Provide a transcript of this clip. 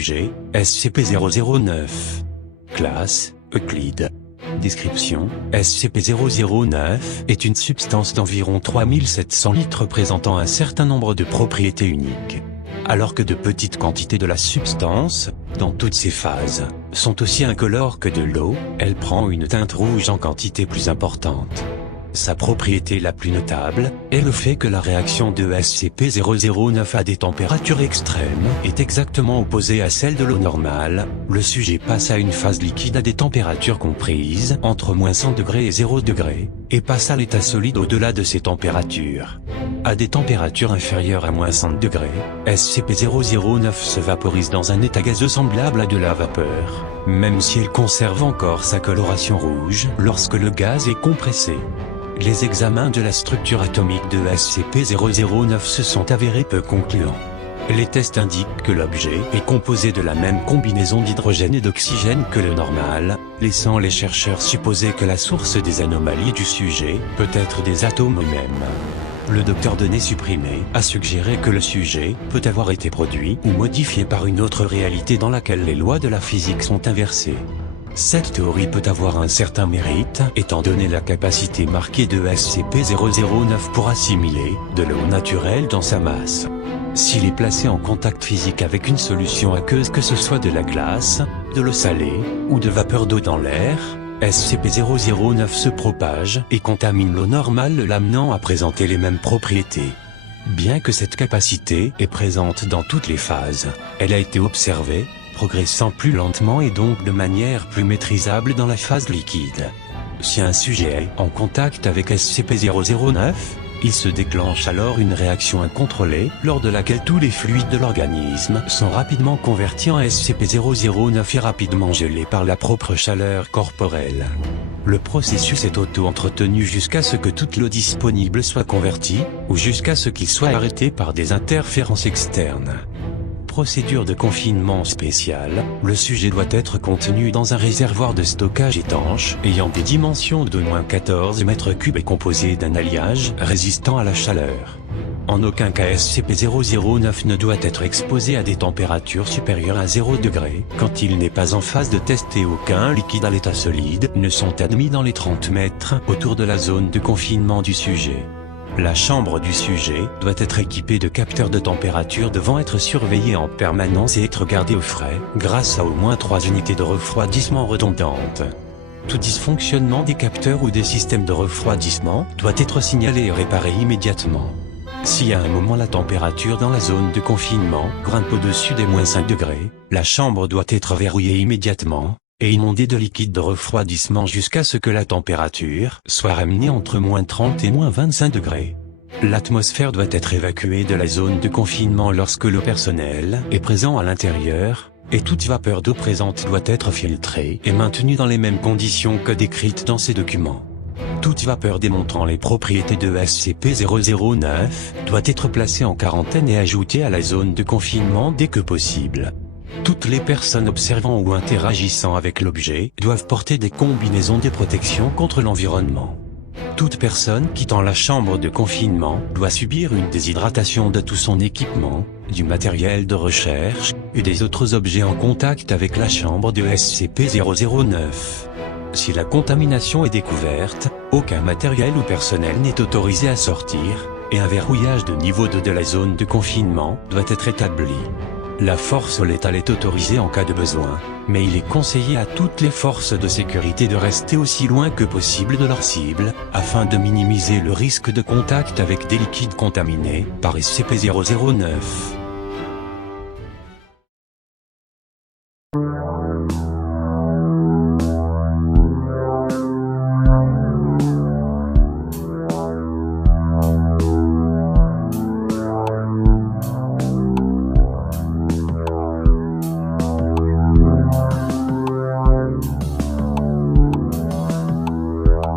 l'objet, SCP-009. Classe, Euclide. Description, SCP-009 est une substance d'environ 3700 litres présentant un certain nombre de propriétés uniques. Alors que de petites quantités de la substance, dans toutes ses phases, sont aussi incolores que de l'eau, elle prend une teinte rouge en quantité plus importante. Sa propriété la plus notable est le fait que la réaction de SCP-009 à des températures extrêmes est exactement opposée à celle de l'eau normale. Le sujet passe à une phase liquide à des températures comprises entre -100° et 0°, et passe à l'état solide au-delà de ces températures. À des températures inférieures à -100°, SCP-009 se vaporise dans un état gazeux semblable à de la vapeur, même si elle conserve encore sa coloration rouge lorsque le gaz est compressé. Les examens de la structure atomique de SCP-009 se sont avérés peu concluants. Les tests indiquent que l'objet est composé de la même combinaison d'hydrogène et d'oxygène que le normal, laissant les chercheurs supposer que la source des anomalies du sujet peut être des atomes eux-mêmes. Le docteur Données supprimé a suggéré que le sujet peut avoir été produit ou modifié par une autre réalité dans laquelle les lois de la physique sont inversées. Cette théorie peut avoir un certain mérite, étant donné la capacité marquée de SCP-009 pour assimiler de l'eau naturelle dans sa masse. S'il est placé en contact physique avec une solution aqueuse, que ce soit de la glace, de l'eau salée, ou de vapeur d'eau dans l'air, SCP-009 se propage et contamine l'eau normale, l'amenant à présenter les mêmes propriétés. Bien que cette capacité est présente dans toutes les phases, elle a été observée, progressant plus lentement et donc de manière plus maîtrisable dans la phase liquide. Si un sujet est en contact avec SCP-009, il se déclenche alors une réaction incontrôlée, lors de laquelle tous les fluides de l'organisme sont rapidement convertis en SCP-009 et rapidement gelés par la propre chaleur corporelle. Le processus est auto-entretenu jusqu'à ce que toute l'eau disponible soit convertie, ou jusqu'à ce qu'il soit arrêté par des interférences externes. Procédure de confinement spéciale, le sujet doit être contenu dans un réservoir de stockage étanche ayant des dimensions d'au moins 14 mètres cubes et composé d'un alliage résistant à la chaleur. En aucun cas SCP-009 ne doit être exposé à des températures supérieures à 0°. Quand il n'est pas en phase de test et aucun liquide à l'état solide ne sont admis dans les 30 mètres autour de la zone de confinement du sujet. La chambre du sujet doit être équipée de capteurs de température devant être surveillés en permanence et être gardés au frais, grâce à au moins 3 unités de refroidissement redondantes. Tout dysfonctionnement des capteurs ou des systèmes de refroidissement doit être signalé et réparé immédiatement. Si à un moment la température dans la zone de confinement grimpe au-dessus des -5°, la chambre doit être verrouillée immédiatement et inondée de liquide de refroidissement jusqu'à ce que la température soit ramenée entre -30 et -25°. L'atmosphère doit être évacuée de la zone de confinement lorsque le personnel est présent à l'intérieur, et toute vapeur d'eau présente doit être filtrée et maintenue dans les mêmes conditions que décrites dans ces documents. Toute vapeur démontrant les propriétés de SCP-009 doit être placée en quarantaine et ajoutée à la zone de confinement dès que possible. Toutes les personnes observant ou interagissant avec l'objet doivent porter des combinaisons de protection contre l'environnement. Toute personne quittant la chambre de confinement doit subir une déshydratation de tout son équipement, du matériel de recherche, et des autres objets en contact avec la chambre de SCP-009. Si la contamination est découverte, aucun matériel ou personnel n'est autorisé à sortir, et un verrouillage de niveau 2 de la zone de confinement doit être établi. La force létale est autorisée en cas de besoin, mais il est conseillé à toutes les forces de sécurité de rester aussi loin que possible de leur cible, afin de minimiser le risque de contact avec des liquides contaminés par SCP-009.